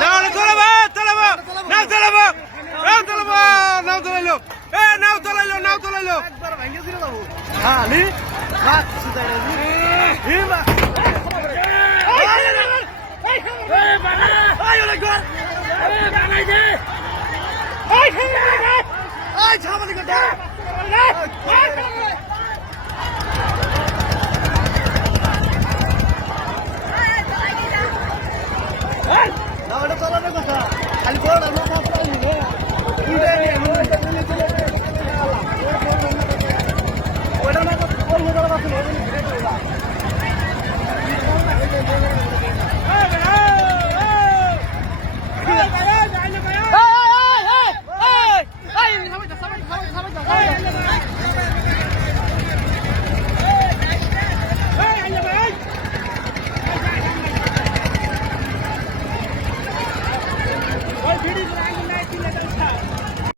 নাও তোলাবো তোলাবো নাও তোলাবো নাও তোলাবো নাও তোলাইলো এ নাও তোলাইলো নাও তোলাইলো একবার ভাঙে ছিল বাবু হ্যাঁ নি রাত সুদাই নি ই মা আই ওরে গর এই বানাই দে এই খেলে এই ছাবালি কথা না ওটা চলার কথা খালি বড় না